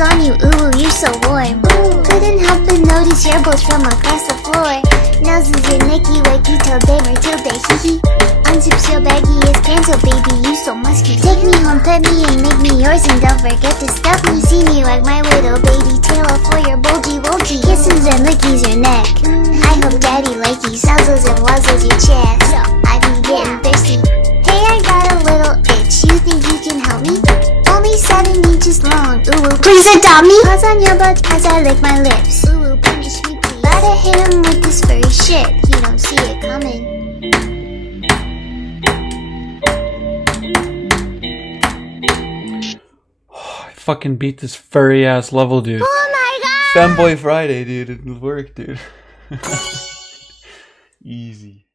paws on you, ooh, you're so warm. Couldn't help but notice your balls from across the floor. Noses your nicky, wakey till day or till day, hee hee. Unzips your baggy as pants, oh baby, you so musky. Take me home, pet me and make me yours, and don't forget to stuff me. See me like my little baby tail for your bulgy wulgy. Kisses and lickies your neck. I hope daddy likey nuzzles and wuzzles your chest. I be getting thirsty. Hey, I got a little itch. You think you can help me? Only 7 inches long. Ooh, please adopt me. Paws on your butt as I lick my lips. Ooh, punish me please. Gotta hit him with this furry shit. He don't see it coming. I fucking beat this furry ass level, dude. Oh my god! Femboy Friday, dude. It worked, dude. Easy.